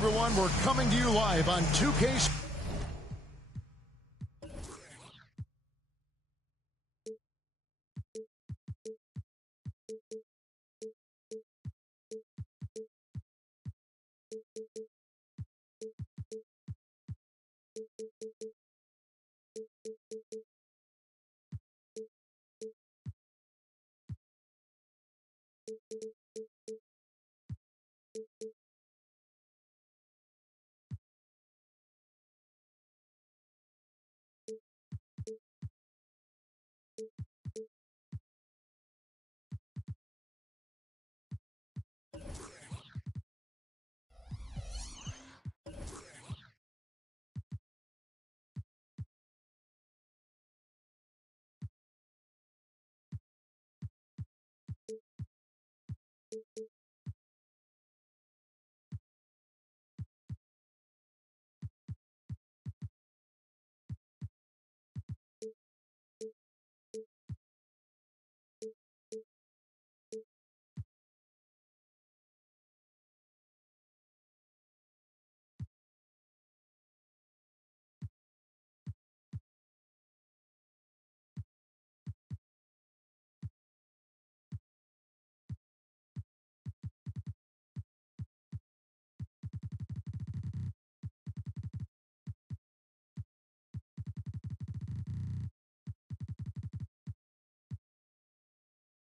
Everyone, we're coming to you live on 2K.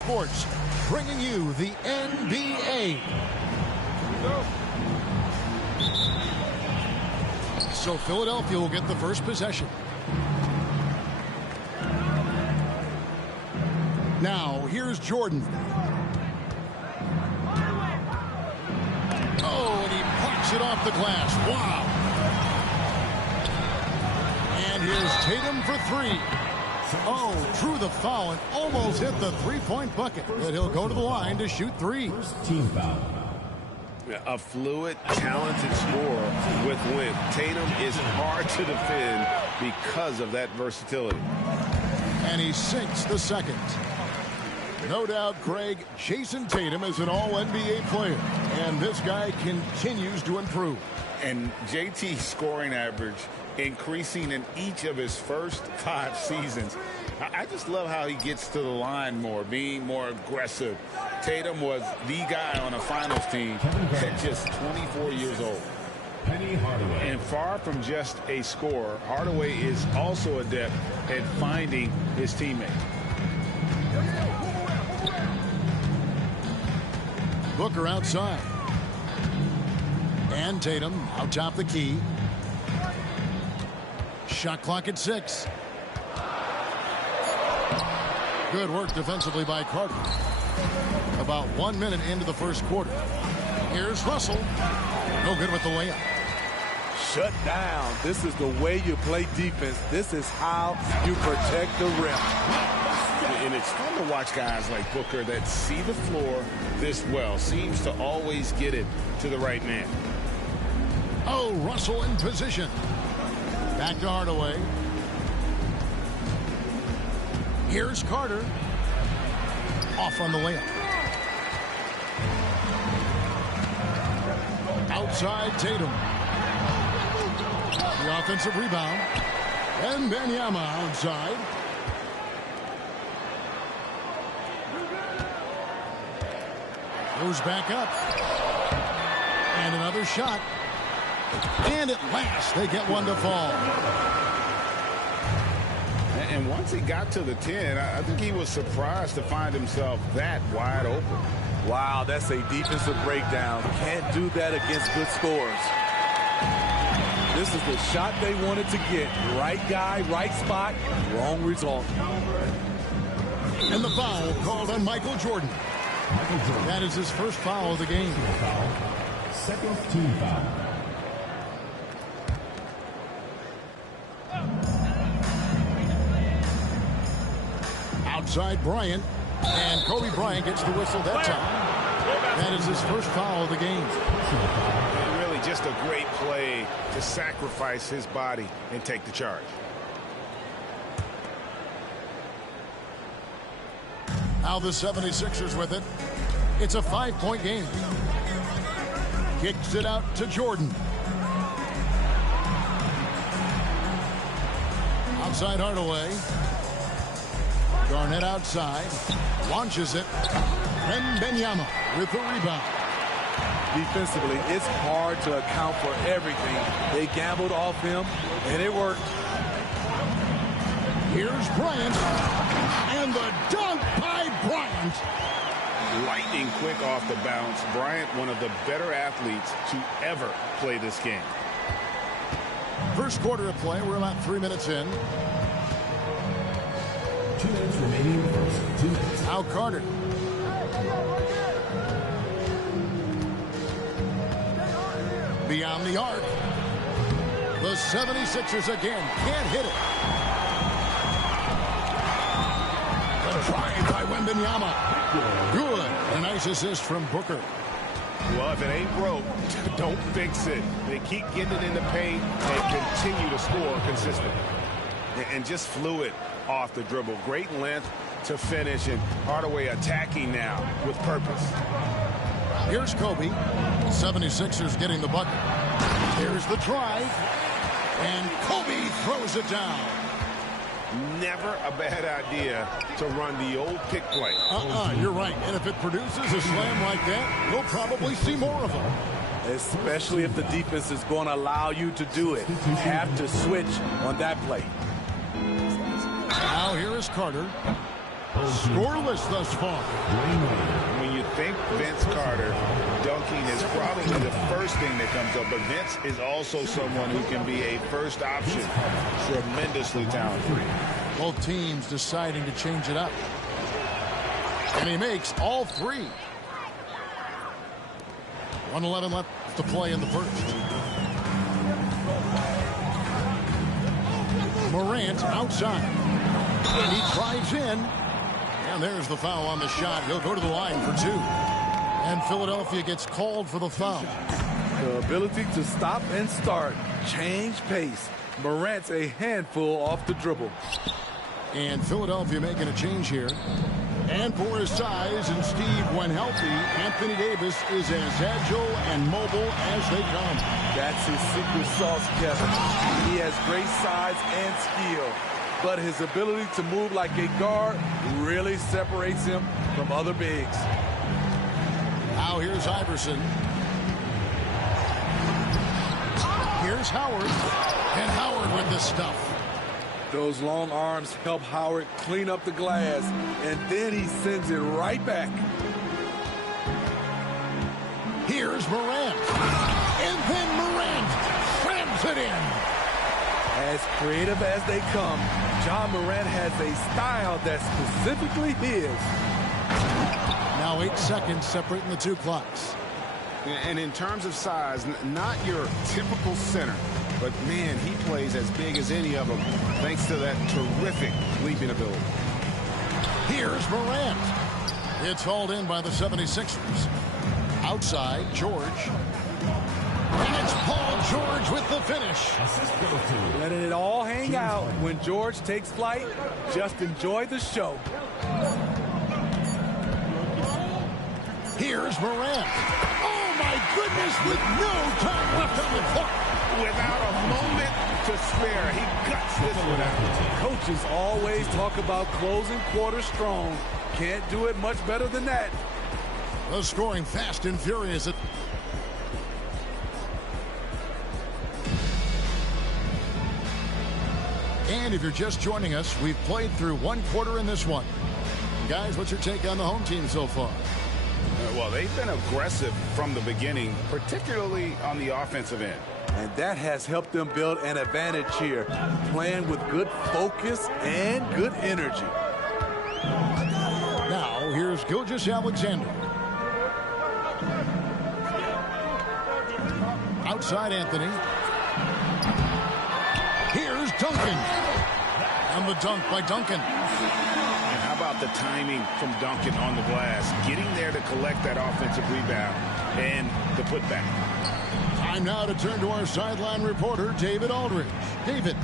Sports, bringing you the NBA. So Philadelphia will get the first possession. Now, here's Jordan. Oh, and he parks it off the glass. Wow. And here's Tatum for three. Oh, drew the foul and almost hit the three-point bucket. But he'll go to the line to shoot three. Team foul. A fluid, talented scorer with length. Tatum is hard to defend because of that versatility. And he sinks the second. No doubt, Greg, Jason Tatum is an all-NBA player. And this guy continues to improve. And JT's scoring average increasing in each of his first 5 seasons. I just love how he gets to the line more, being more aggressive. Tatum was the guy on a finals team at just 24 years old. Penny Hardaway. And far from just a scorer, Hardaway is also adept at finding his teammate. Booker outside. And Tatum out top the key. Shot clock at 6. Good work defensively by Carter. About 1 minute into the first quarter. Here's Russell. No good with the layup. Shut down. This is the way you play defense. This is how you protect the rim. And it's fun to watch guys like Booker that see the floor this well. Seems to always get it to the right man. Oh, Russell in position. Back to Hardaway. Here's Carter. Off on the layup. Outside Tatum. The offensive rebound. And Wembanyama outside. Goes back up. And another shot. And at last, they get one to fall. And once he got to the 10, I think he was surprised to find himself that wide open. Wow, that's a defensive breakdown. Can't do that against good scores. This is the shot they wanted to get. Right guy, right spot, wrong result. And the foul called on Michael Jordan. That is his first foul of the game. Second team foul. Outside Bryant, and Kobe Bryant gets the whistle that time. That is his first foul of the game. And really just a great play to sacrifice his body and take the charge. Now the 76ers with it. It's a 5-point game. Kicks it out to Jordan. Outside Hardaway. Garnett outside. Launches it. Wembanyama with the rebound. Defensively, it's hard to account for everything. They gambled off him, and it worked. Here's Bryant. And the dunk by Bryant. Lightning quick off the bounce. Bryant, one of the better athletes to ever play this game. First quarter of play. We're about 3 minutes in. 2 minutes remaining. First 2 minutes. Now Carter. Beyond the arc. The 76ers again can't hit it. The drive by Wembanyama. Good. A nice assist from Booker. Well, if it ain't broke, don't fix it. They keep getting it in the paint and continue to score consistently. And just fluid off the dribble. Great length to finish, and Hardaway attacking now with purpose. Here's Kobe. 76ers getting the bucket. Here's the drive. And Kobe throws it down. Never a bad idea to run the old pick play. You're right. And if it produces a slam like that, we'll probably see more of them. Especially if the defense is going to allow you to do it. You have to switch on that play. Now here is Carter. Scoreless thus far. When you think Vince Carter, dunking is probably the first thing that comes up. But Vince is also someone who can be a first option. Tremendously talented. Both teams deciding to change it up. And he makes all three. 1:11 left to play in the first. Morant outside. And he drives in. And there's the foul on the shot. He'll go to the line for two. And Philadelphia gets called for the foul. The ability to stop and start, change pace. Morant's a handful off the dribble. And Philadelphia making a change here. And for his size and speed when healthy, Anthony Davis is as agile and mobile as they come. That's his secret sauce, Kevin. He has great size and skill, but his ability to move like a guard really separates him from other bigs. Now here's Iverson. Here's Howard. And Howard with the stuff. Those long arms help Howard clean up the glass, and then he sends it right back. Here's Morant. And then Morant slams it in. As creative as they come, Ja Morant has a style that's specifically his. Now 8 seconds separating the two clocks. And in terms of size, not your typical center. But, man, he plays as big as any of them thanks to that terrific leaping ability. Here's Morant. It's hauled in by the 76ers. Outside, George. And it's Paul George with the finish. Letting it all hang out. When George takes flight, just enjoy the show. Here's Morant. Oh, my goodness, with no time left on the clock. Without a moment to spare, he guts this one out. Coaches always talk about closing quarters strong. Can't do it much better than that. The scoring fast and furious. And if you're just joining us, we've played through one quarter in this one. Guys, what's your take on the home team so far? Well, they've been aggressive from the beginning, particularly on the offensive end. And that has helped them build an advantage here, playing with good focus and good energy. Now, here's Gilgeous-Alexander. Outside Anthony. Here's Duncan. And the dunk by Duncan. And how about the timing from Duncan on the glass, getting there to collect that offensive rebound and the putback. Time now to turn to our sideline reporter, David Aldridge. David.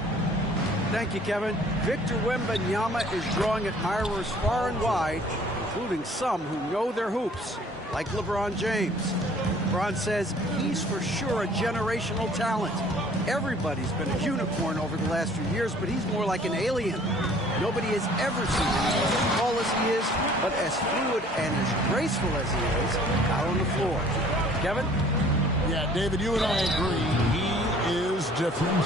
Thank you, Kevin. Victor Wembanyama is drawing admirers far and wide, including some who know their hoops, like LeBron James. LeBron says he's for sure a generational talent. Everybody's been a unicorn over the last few years, but he's more like an alien. Nobody has ever seen him as tall as he is, but as fluid and as graceful as he is out on the floor. Kevin? Yeah, David, you and I agree. He is different.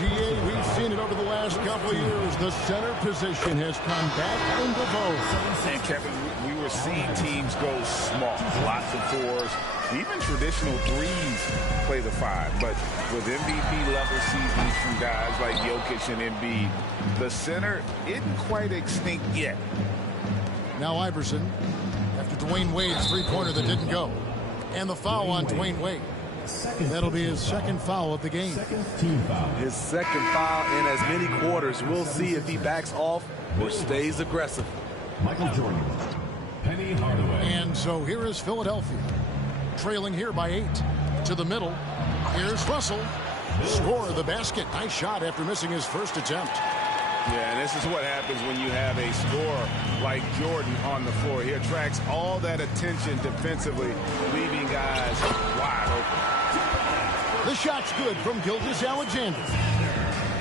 GA, we've seen it over the last couple of years. The center position has come back into vogue. And Kevin, we were seeing teams go small, lots of fours, even traditional threes play the five. But with MVP level seasons from guys like Jokic and Embiid, the center isn't quite extinct yet. Now Iverson, after Dwayne Wade's three-pointer that didn't go. And the foul on Dwayne Wade. That'll be his second foul of the game. His second foul in as many quarters. We'll see if he backs off or stays aggressive. Michael Jordan, Penny Hardaway. And so here is Philadelphia, trailing here by 8. To the middle, here's Russell. Score the basket. Nice shot after missing his first attempt. Yeah, and this is what happens when you have a scorer like Jordan on the floor. He attracts all that attention defensively, leaving guys wide open. The shot's good from Gilgeous-Alexander.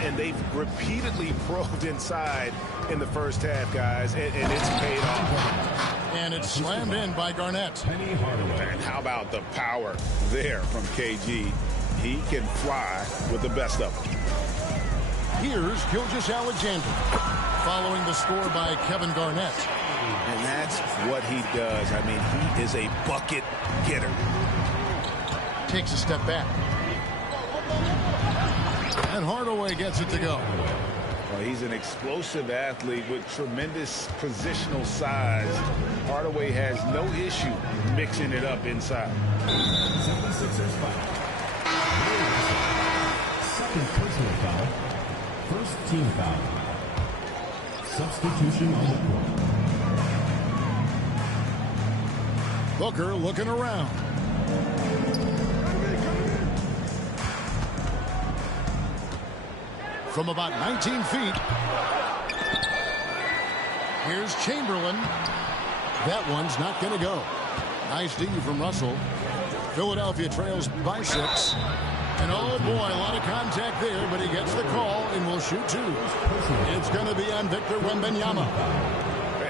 And they've repeatedly probed inside in the first half, guys, and it's paid off. And it's slammed in by Garnett. Penny Hardaway. And how about the power there from KG? He can fly with the best of them. Here's Gilgeous-Alexander, following the score by Kevin Garnett. And that's what he does. I mean, he is a bucket getter. Takes a step back. And Hardaway gets it to go. Well, he's an explosive athlete with tremendous positional size. Hardaway has no issue mixing it up inside. 76ers foul. Second personal foul. First team foul. Substitution on the court. Booker looking around. From about 19 feet. Here's Chamberlain. That one's not going to go. Nice D from Russell. Philadelphia trails by 6. And oh boy, a lot of contact there, but he gets the call and will shoot 2. It's going to be on Victor Wembanyama.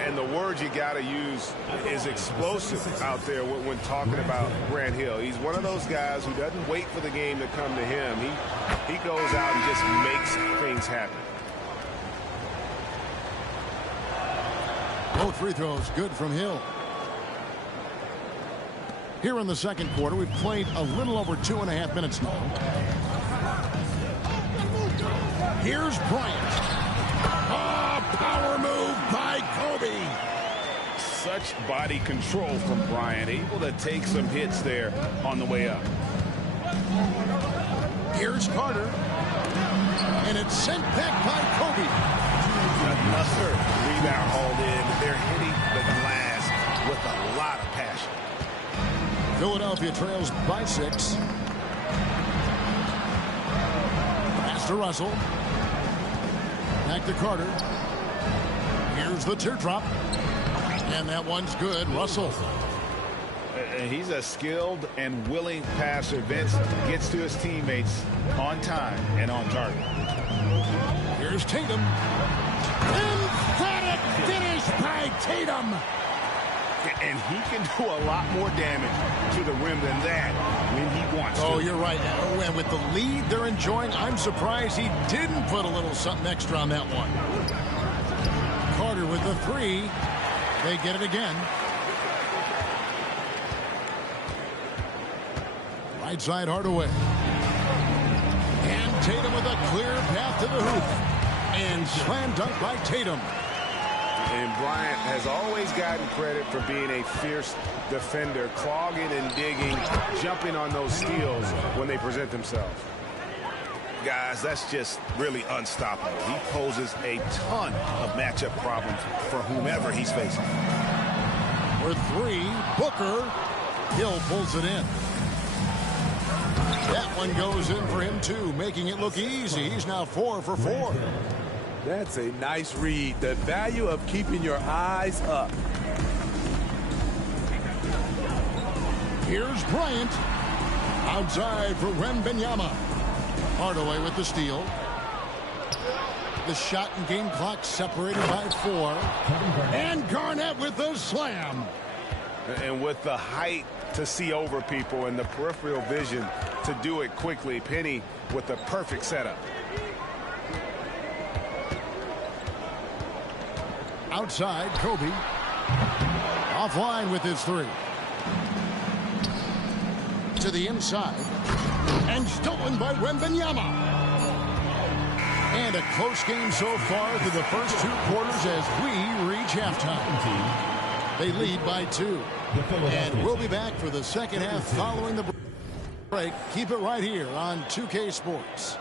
And the word you got to use is explosive out there when talking about Grant Hill. He's one of those guys who doesn't wait for the game to come to him. He goes out and just makes things happen. Both free throws good from Hill. Here in the second quarter, we've played a little over 2.5 minutes now. Here's Bryant. Power move by Kobe. Such body control from Bryant, able to take some hits there on the way up. Here's Carter. And it's sent back by Kobe. Another rebound hauled in. They're hitting the glass with a lot of passion. Philadelphia trails by 6. Pass to Russell. Back to Carter. Here's the teardrop. And that one's good. Russell. He's a skilled and willing passer. Vince gets to his teammates on time and on target. Here's Tatum. Emphatic finish by Tatum. And he can do a lot more damage to the rim than that when he wants to. Oh, you're right. And with the lead they're enjoying, I'm surprised he didn't put a little something extra on that one. Carter with the 3. They get it again. Right side Hardaway. And Tatum with a clear path to the hoop. And slam dunk by Tatum. And Bryant has always gotten credit for being a fierce defender, clogging and digging, jumping on those steals when they present themselves. Guys, that's just really unstoppable. He poses a ton of matchup problems for whomever he's facing. For 3, Booker. Hill pulls it in. That one goes in for him too, making it look easy. He's now 4 for 4. That's a nice read. The value of keeping your eyes up. Here's Bryant. Outside for Wembanyama. Hardaway with the steal. The shot and game clock separated by 4. And Garnett with the slam. And with the height to see over people and the peripheral vision to do it quickly, Penny with the perfect setup. Outside, Kobe. Offline with his 3. To the inside. And stolen by Wembanyama. And a close game so far through the first 2 quarters as we reach halftime. They lead by 2. And we'll be back for the second half following the break. Keep it right here on 2K Sports.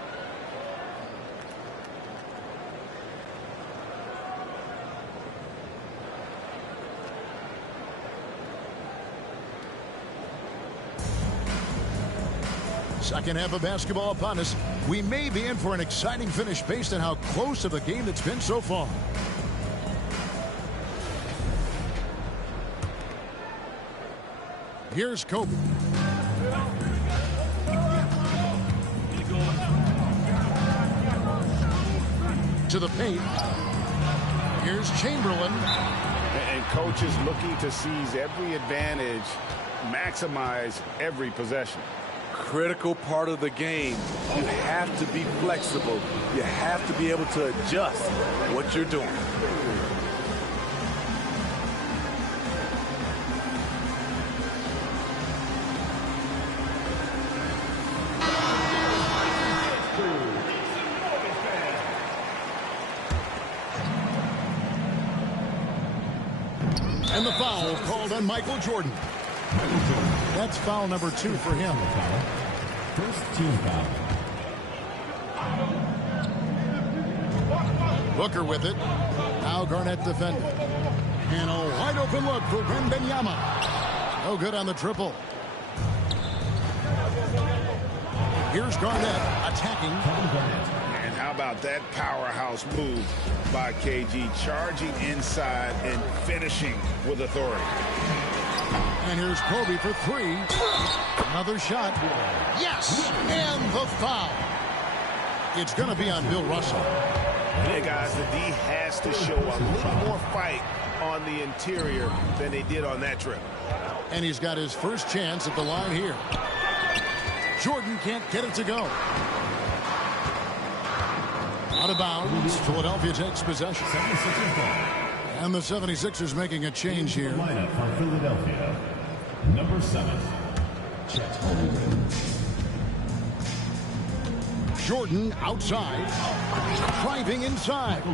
Second half of basketball upon us. We may be in for an exciting finish based on how close of a game it's been so far. Here's Kobe. To the paint. Here's Chamberlain. And coach is looking to seize every advantage, maximize every possession. Critical part of the game. You have to be flexible. You have to be able to adjust what you're doing. And the foul called on Michael Jordan. That's foul number 2 for him. First team foul. Booker with it. Now Garnett defending. And a wide open look for Wembanyama. No good on the triple. Here's Garnett attacking. And how about that powerhouse move by KG, charging inside and finishing with authority. And here's Kobe for 3. Another shot. Yes! And the foul. It's going to be on Bill Russell. Hey, guys, the D has to show a little more fight on the interior than they did on that trip. And he's got his first chance at the line here. Jordan can't get it to go. Out of bounds. Philadelphia takes possession. And the 76ers making a change here. Lineup for Philadelphia. Number 7. Chet Holmgren. Jordan outside. Driving inside.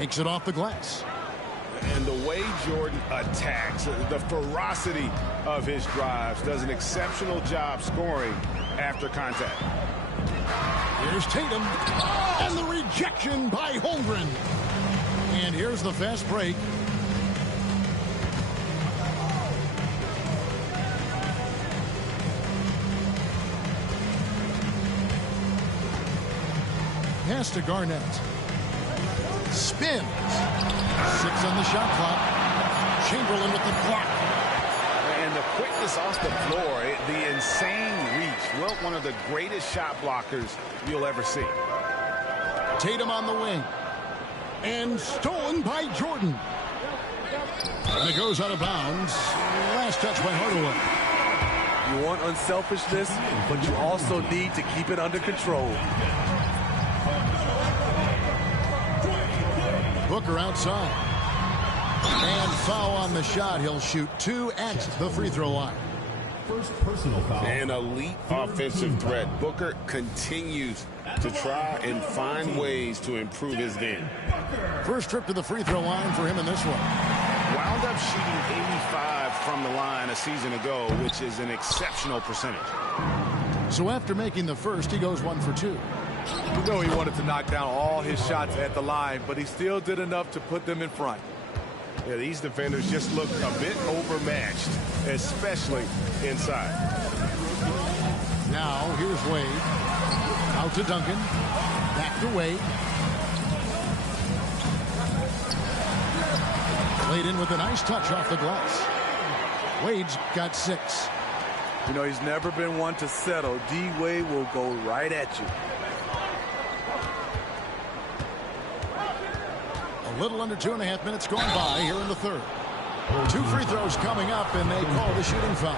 Makes it off the glass. And the way Jordan attacks, the ferocity of his drives, does an exceptional job scoring after contact. Here's Tatum. And the rejection by Holmgren. And here's the fast break. Pass to Garnett. Spins. 6 on the shot clock. Chamberlain with the block. And the quickness off the floor, the insane reach. Well, one of the greatest shot blockers you'll ever see. Tatum on the wing. And stolen by Jordan. And it goes out of bounds. Last touch by Hardaway. You want unselfishness, but you also need to keep it under control. Booker outside. And foul on the shot. He'll shoot 2 at the free throw line. First personal foul. An elite offensive threat. Booker continues to try and find ways to improve his game. First trip to the free throw line for him in this one. Wound up shooting 85 from the line a season ago, which is an exceptional percentage. So after making the first, he goes 1 for 2. You know he wanted to knock down all his shots at the line, but he still did enough to put them in front. Yeah, these defenders just look a bit overmatched, especially inside. Now, here's Wade. Out to Duncan. Back to Wade. Laid in with a nice touch off the glass. Wade's got 6. You know, he's never been one to settle. D-Wade will go right at you. A little under 2.5 minutes going by here in the third. 2 free throws coming up, and they call the shooting foul.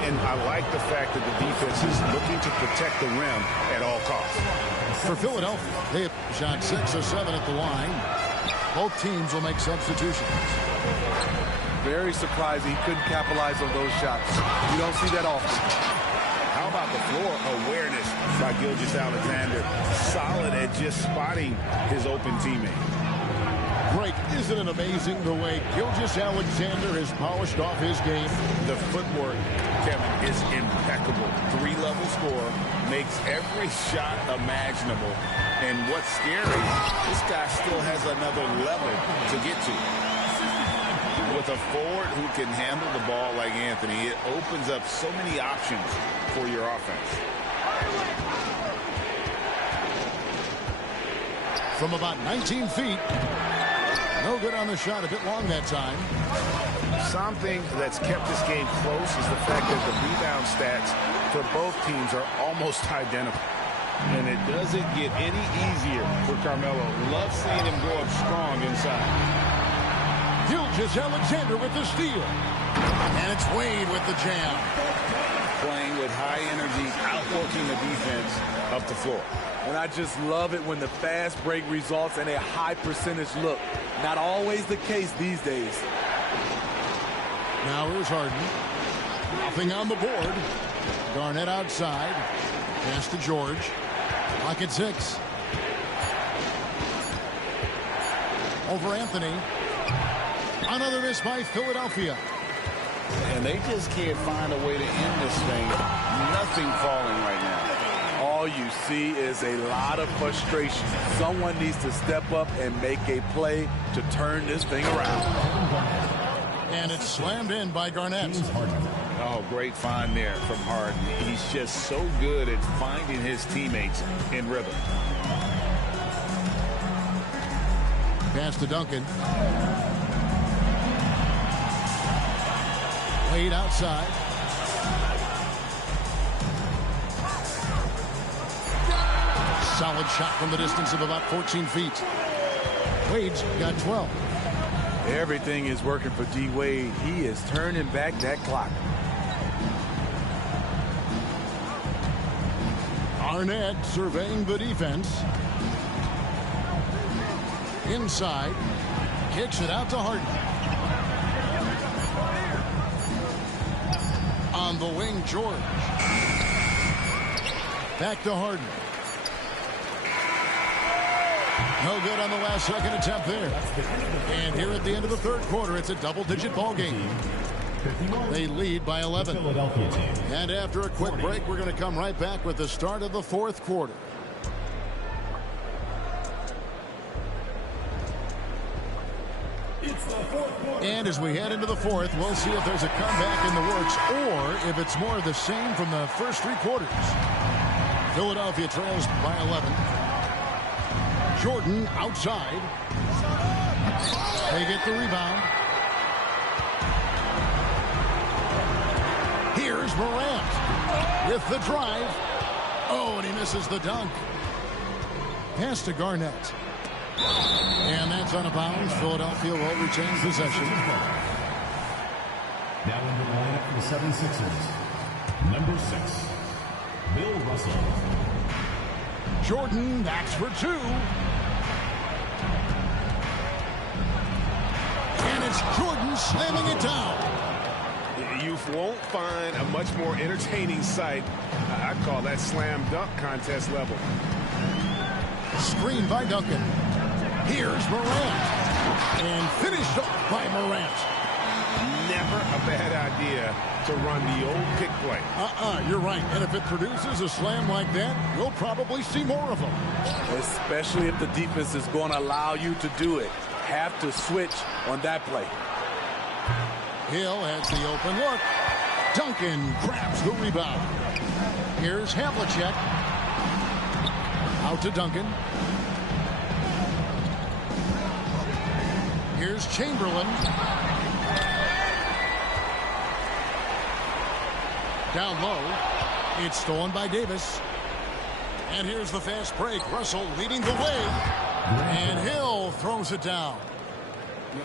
And I like the fact that the defense is looking to protect the rim at all costs. For Philadelphia, they have shot 6 of 7 at the line. Both teams will make substitutions. Very surprising he couldn't capitalize on those shots. You don't see that often. How about the floor awareness by Gilgeous-Alexander? Solid at just spotting his open teammate. Great. Isn't it amazing the way Gilgeous-Alexander has polished off his game? The footwork, Kevin, is impeccable. 3-level scorer, makes every shot imaginable. And what's scary, this guy still has another level to get to. With a forward who can handle the ball like Anthony, it opens up so many options for your offense. From about 19 feet. No good on the shot, a bit long that time. Something that's kept this game close is the fact that the rebound stats for both teams are almost identical. And it doesn't get any easier for Carmelo. Love seeing him go up strong inside. Gilgeous-Alexander with the steal. And it's Wade with the jam. Playing with high energy, outworking the defense up the floor. And I just love it when the fast break results in a high percentage look. Not always the case these days. Now here's Harden. Nothing on the board. Garnett outside. Pass to George. Clock at 6. Over Anthony. Another miss by Philadelphia. And they just can't find a way to end this thing. Nothing falling right now. All you see is a lot of frustration. Someone needs to step up and make a play to turn this thing around. And it's slammed in by Garnett. Oh, great find there from Harden. He's just so good at finding his teammates in rhythm. Pass to Duncan. Wade outside. Solid shot from the distance of about 14 feet. Wade's got 12. Everything is working for D-Wade. He is turning back that clock. Arnett surveying the defense. Inside. Kicks it out to Harden. On the wing, George. Back to Harden. No good on the last second attempt there. And here at the end of the third quarter, it's a double-digit ball game. They lead by 11. And after a quick break, we're going to come right back with the start of the fourth quarter. And as we head into the fourth, we'll see if there's a comeback in the works or if it's more of the same from the first 3 quarters. Philadelphia trails by 11. Jordan outside. They get the rebound. Here's Morant with the drive. Oh, and he misses the dunk. Pass to Garnett. And that's out of bounds. Philadelphia will retain possession. Now in the lineup for the 76ers. Number 6, Bill Russell. Jordan backs for 2. And it's Jordan slamming it down. You won't find a much more entertaining sight. I call that slam dunk contest level. Screen by Duncan. Here's Morant. And finished off by Morant. Never a bad idea to run the old pick play. You're right. And if it produces a slam like that, we'll probably see more of them. Especially if the defense is going to allow you to do it. Have to switch on that play. Hill has the open look. Duncan grabs the rebound. Here's Havlicek. Out to Duncan. Here's Chamberlain. down low. It's stolen by Davis. And here's the fast break. Russell leading the way. And Hill throws it down.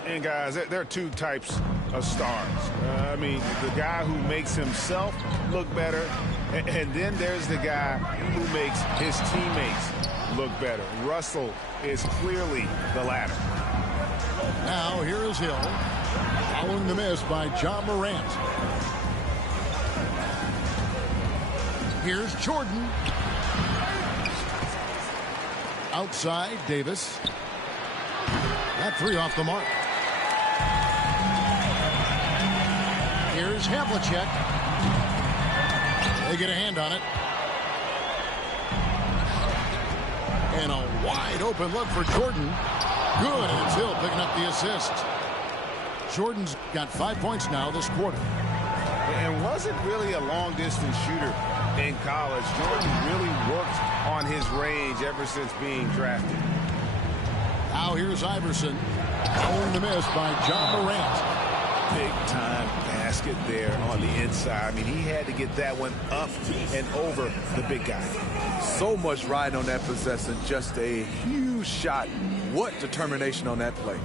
And guys, there are two types of stars. I mean, the guy who makes himself look better, and then there's the guy who makes his teammates look better. Russell is clearly the latter. Now here is Hill, following the miss by John Morant. Here's Jordan. Outside, Davis. That three off the mark. Here's Havlicek. They get a hand on it. And a wide open look for Jordan. Good, and it's Hill picking up the assist. Jordan's got 5 points now this quarter. And wasn't really a long-distance shooter in college. Jordan really worked on his range ever since being drafted. Now here's Iverson. Following the miss by John Morant. Big-time basket there on the inside. I mean, he had to get that one up and over the big guy. So much riding on that possession. Just a huge shot. What determination on that play.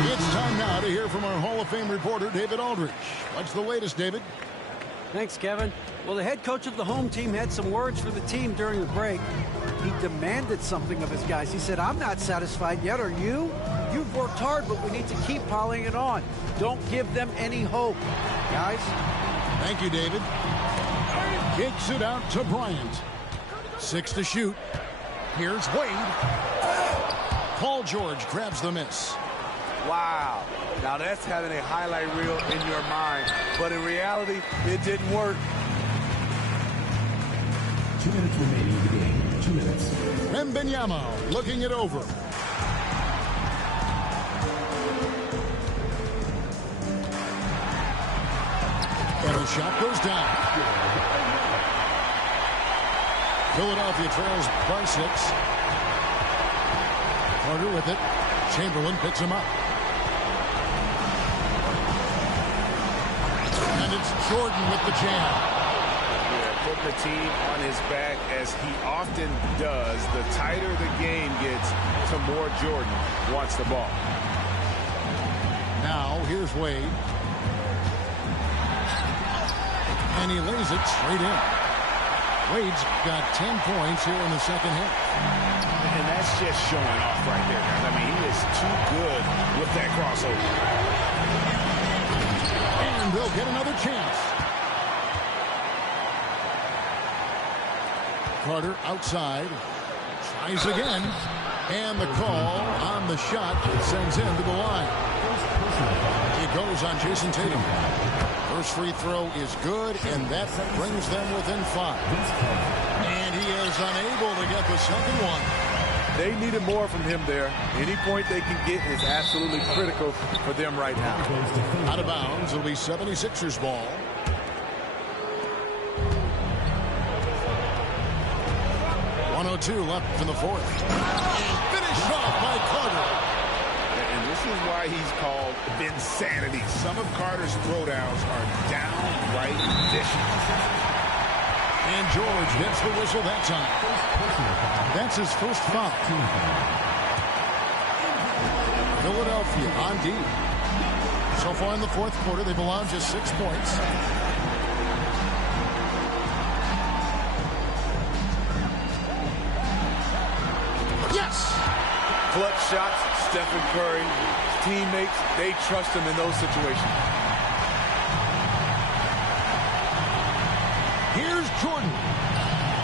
It's time now to hear from our Hall of Fame reporter, David Aldridge. What's the latest, David? Thanks, Kevin. Well, the head coach of the home team had some words for the team during the break. He demanded something of his guys. He said, I'm not satisfied yet, are you? You've worked hard, but we need to keep piling it on. Don't give them any hope. Guys? Thank you, David. Kicks it out to Bryant. 6 to shoot. Here's Wade. Paul George grabs the miss. Wow. Now that's having a highlight reel in your mind. But in reality, it didn't work. 2 minutes remaining in the game. 2 minutes. Wembanyama looking it over. And the shot goes down. Philadelphia trails by 6. Carter with it. Chamberlain picks him up. And it's Jordan with the jam. Yeah, putting the team on his back as he often does. The tighter the game gets, the more Jordan wants the ball. Now here's Wade. And he lays it straight in. Wade's got 10 points here in the second half. And that's just showing off right there, guys. I mean, he is too good with that crossover. And they'll get another chance. Carter outside. Tries again. And the call on the shot sends him to the line. It goes on Jason Tatum. First free throw is good, and that brings them within 5. And he is unable to get the second one. They needed more from him there. Any point they can get is absolutely critical for them right now. Out of bounds, it'll be 76ers ball. .102 left in the fourth. And finished off by Carter. And this is why he's called Vinsanity. Some of Carter's throwdowns are downright vicious. And George gets the whistle that time. That's his first foul. Philadelphia on D. So far in the fourth quarter, they've allowed just 6 points. Yes! Clutch shots, Stephen Curry, teammates, they trust him in those situations. Here's Jordan.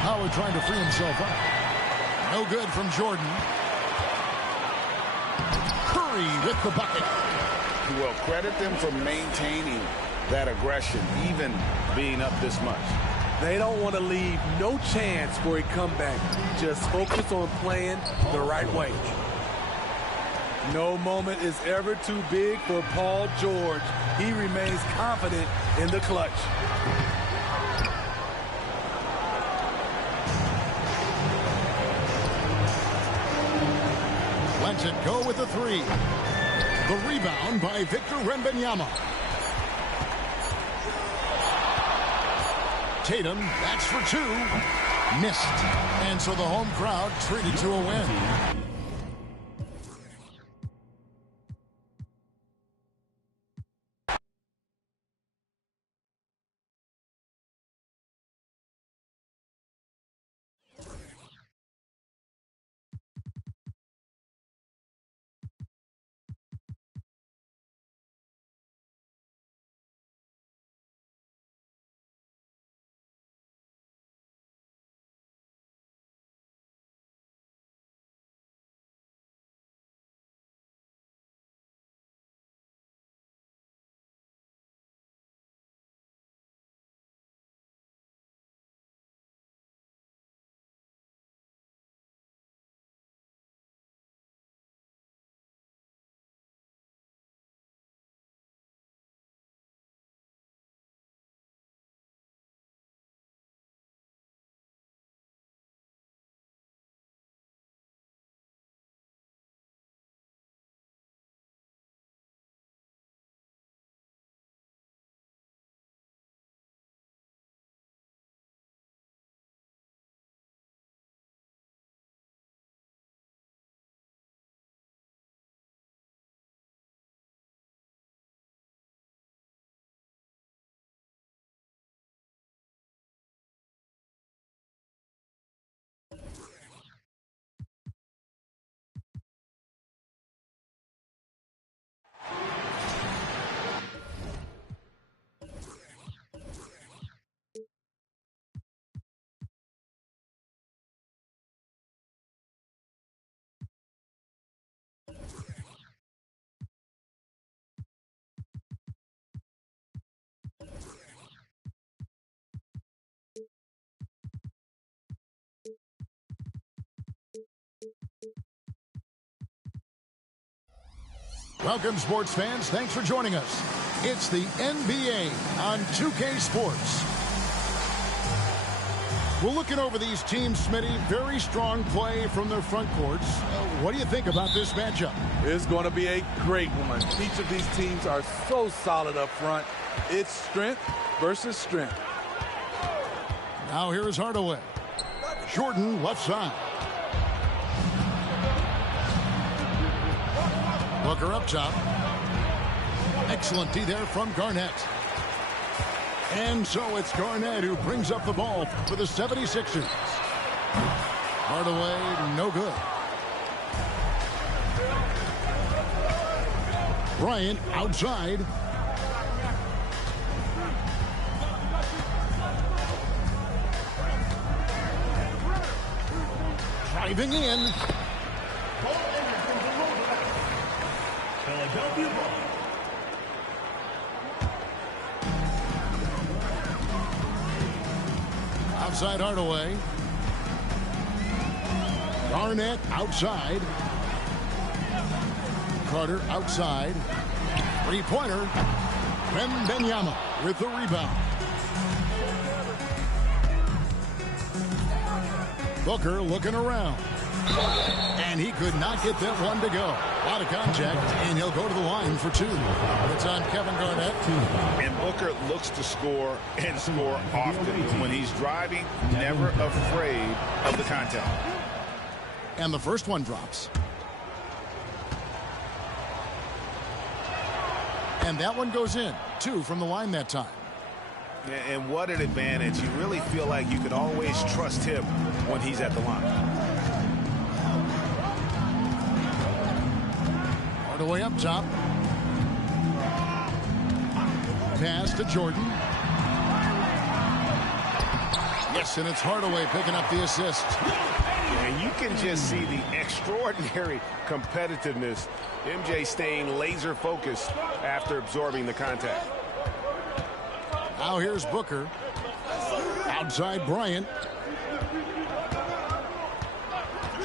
Howard trying to free himself up. No good from Jordan. Curry with the bucket. Well, credit them for maintaining that aggression, even being up this much. They don't want to leave no chance for a comeback. Just focus on playing the right way. No moment is ever too big for Paul George. He remains confident in the clutch. Lets it go with the three. The rebound by Victor Wembanyama. Tatum, that's for two. Missed. And so the home crowd treated to a win. Welcome, sports fans. Thanks for joining us. It's the NBA on 2K Sports. We're looking over these teams, Smitty. Very strong play from their front courts. What do you think about this matchup? It's going to be a great one. Each of these teams are so solid up front. It's strength versus strength. Now here is Hardaway. Jordan left side. Booker up top. Excellent D there from Garnett. And so it's Garnett who brings up the ball for the 76ers. Hardaway, no good. Bryant outside. Driving in. Philadelphia ball. Outside Hardaway. Garnett outside. Carter outside. Three-pointer. Wembanyama with the rebound. Booker looking around. And he could not get that one to go. A lot of contact, and he'll go to the line for two. It's on Kevin Garnett. And Booker looks to score and score often. When he's driving, never afraid of the contact. And the first one drops. And that one goes in. Two from the line that time. And what an advantage. You really feel like you can always trust him when he's at the line. Hardaway up top. Pass to Jordan. Yes, and it's Hardaway picking up the assist. And you can just see the extraordinary competitiveness. MJ staying laser focused after absorbing the contact. Now here's Booker. Outside Bryant.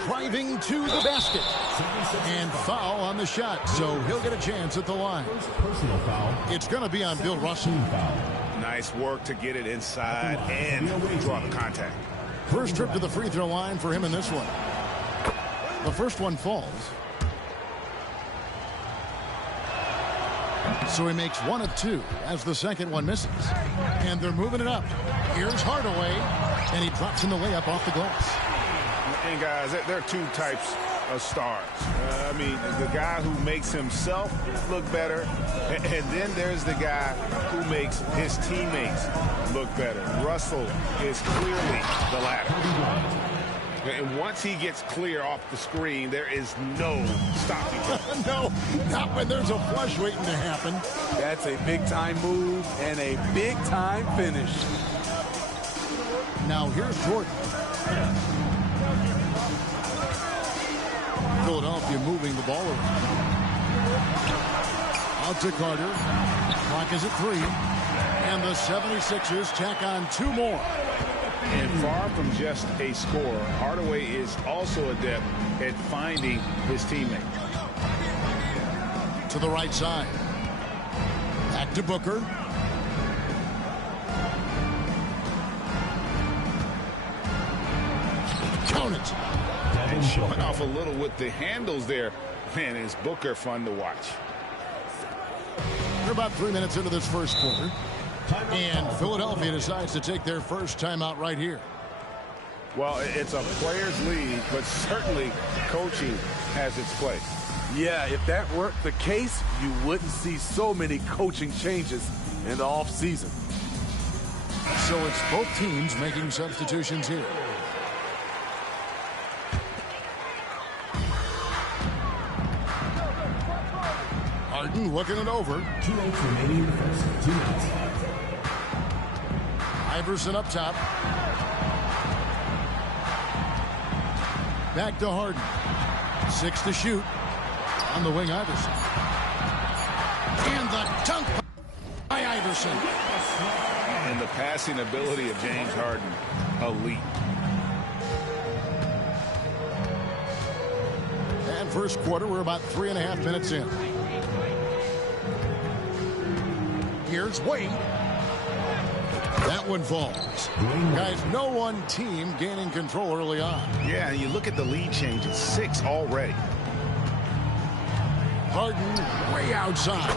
driving to the basket. And foul on the shot, so he'll get a chance at the line. Personal foul. It's going to be on Bill Russell. Nice work to get it inside and draw the contact. First trip to the free throw line for him in this one. The first one falls. So he makes 1 of 2 as the second one misses. And they're moving it up. Here's Hardaway, and he drops in the layup off the glass. And guys, there are 2 types of stars. I mean, the guy who makes himself look better, and then there's the guy who makes his teammates look better. Russell is clearly the latter. And once he gets clear off the screen, there is no stopping him. No, not when there's a flush waiting to happen. That's a big-time move and a big-time finish. Now here's Jordan. Philadelphia moving the ball around. Out to Carter. Clock is at 3. And the 76ers tack on 2 more. And far from just a scorer, Hardaway is also adept at finding his teammate. To the right side. Back to Booker. Count it. And showing off a little with the handles there. Man, is Booker fun to watch. We're about 3 minutes into this first quarter. And Philadelphia decides to take their first timeout right here. Well, it's a players' league, but certainly coaching has its place. Yeah, if that weren't the case, you wouldn't see so many coaching changes in the offseason. So it's both teams making substitutions here. Harden looking it over. 2 minutes remaining in the first. 2 minutes. Iverson up top. Back to Harden. 6 to shoot. On the wing, Iverson. And the dunk by Iverson. And the passing ability of James Harden, elite. And first quarter, we're about 3.5 minutes in. Here's Wade. That one falls. Guys, no one team gaining control early on. Yeah, and you look at the lead changes, 6 already. Harden way outside.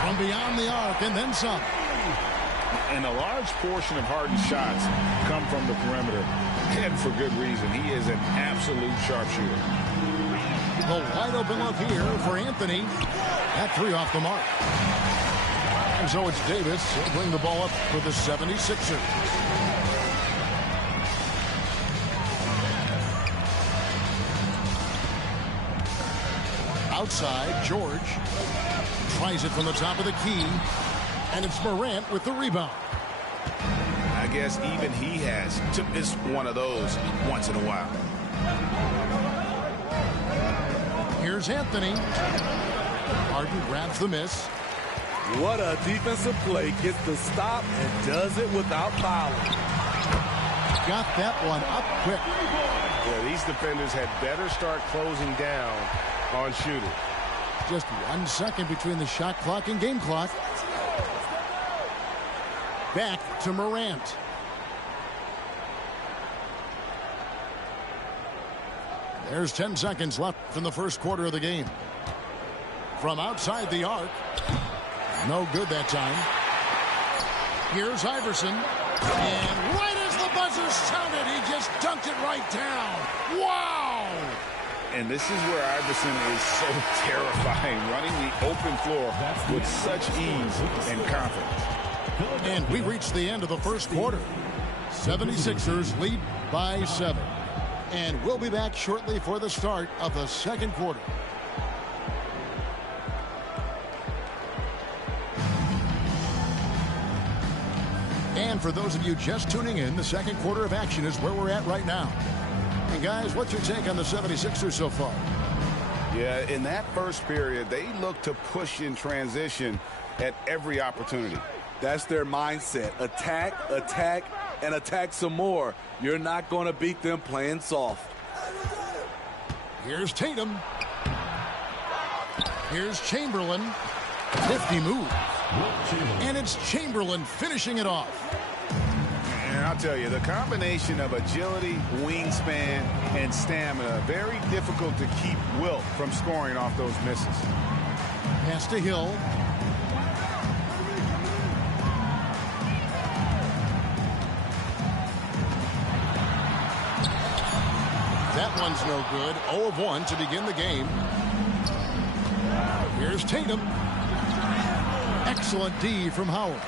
From beyond the arc and then some. And a large portion of Harden's shots come from the perimeter. And for good reason. He is an absolute sharpshooter. The wide open look here for Anthony. That 3 off the mark. And so it's Davis. He'll bring the ball up for the 76ers. Outside, George tries it from the top of the key. And it's Morant with the rebound. I guess even he has to miss one of those once in a while. Here's Anthony. Harden grabs the miss. What a defensive play. Gets the stop and does it without fouling. Got that one up quick. Yeah, these defenders had better start closing down on shooting. Just 1 second between the shot clock and game clock. Back to Morant. There's 10 seconds left in the first quarter of the game. From outside the arc. No good that time. Here's Iverson. And right as the buzzer sounded, he just dunked it right down. Wow! And this is where Iverson is so terrifying, running the open floor with such ease and confidence. And we reached the end of the first quarter. 76ers lead by 7. And we'll be back shortly for the start of the second quarter. And for those of you just tuning in, the second quarter of action is where we're at right now. And guys, what's your take on the 76ers so far? Yeah, in that first period, they look to push in transition at every opportunity. That's their mindset. Attack, attack, and attack some more. You're not going to beat them playing soft. Here's Tatum. Here's Chamberlain. Nifty move. And it's Chamberlain finishing it off. And I'll tell you, the combination of agility, wingspan, and stamina, very difficult to keep Wilt from scoring off those misses. Pass to Hill. That one's no good. 0 of 1 to begin the game. Here's Tatum. Excellent D from Howard.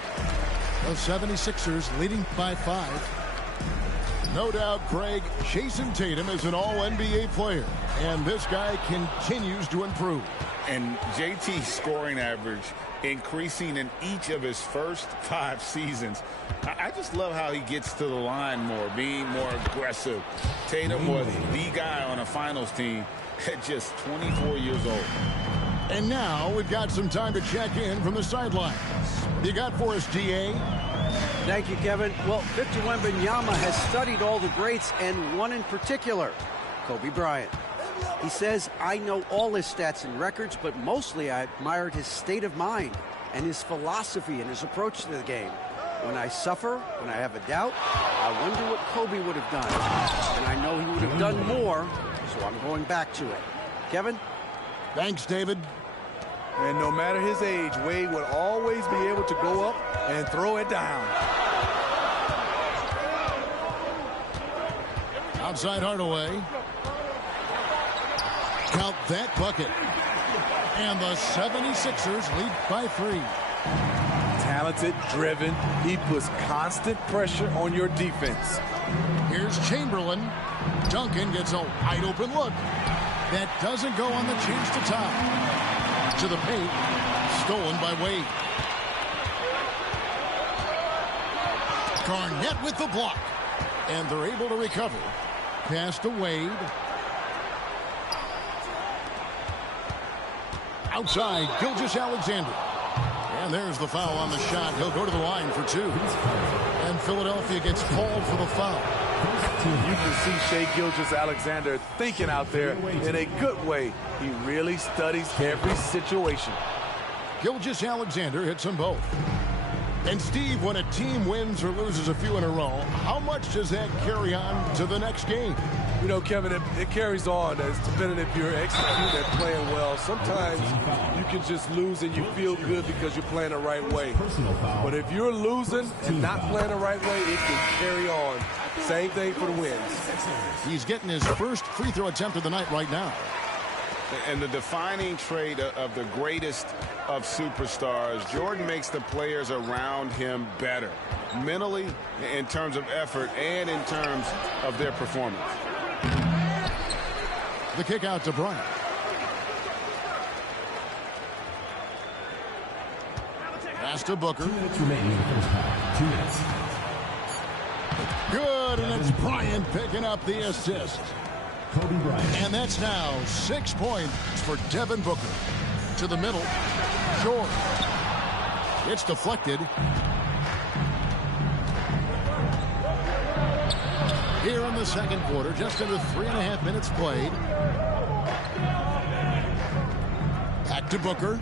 The 76ers leading by 5. No doubt, Craig, Jason Tatum is an all-NBA player, and this guy continues to improve. And JT's scoring average increasing in each of his first 5 seasons. I just love how he gets to the line more, being more aggressive. Tatum was the guy on a finals team at just 24 years old. And now we've got some time to check in from the sidelines. You got for us, DA? Thank you, Kevin. Well, Victor Wembanyama has studied all the greats and one in particular, Kobe Bryant. He says, I know all his stats and records, but mostly I admired his state of mind and his philosophy and his approach to the game. When I suffer, when I have a doubt, I wonder what Kobe would have done. And I know he would have done more, so I'm going back to it. Kevin? Thanks, David. And no matter his age, Wade would always be able to go up and throw it down. Outside Hardaway. Count that bucket. And the 76ers lead by 3. Talented, driven. He puts constant pressure on your defense. Here's Chamberlain. Duncan gets a wide open look. That doesn't go on the chance to tie. To the paint. Stolen by Wade. Garnett with the block. And they're able to recover. Pass to Wade. Outside, Gilgeous-Alexander. And there's the foul on the shot. He'll go to the line for 2. And Philadelphia gets called for the foul. You can see Shai Gilgeous-Alexander thinking out there in a good way. He really studies every situation. Gilgeous-Alexander hits them both. And Steve, when a team wins or loses a few in a row, how much does that carry on to the next game? You know, Kevin, it carries on. It's depending if you're executing and playing well. Sometimes you can just lose and you feel good because you're playing the right way. But if you're losing and not playing the right way, it can carry on. Same thing for the wins. He's getting his first free throw attempt of the night right now. And the defining trait of the greatest of superstars, Jordan makes the players around him better, mentally, in terms of effort, and in terms of their performance. The kick out to Bryant. Pass to Booker. 2 minutes remaining in the first half. 2 minutes. Good, and it's Bryant picking up the assist. Kobe Bryant. And that's now 6 points for Devin Booker. To the middle. George. It's deflected. Here in the second quarter, just under 3.5 minutes played. Back to Booker.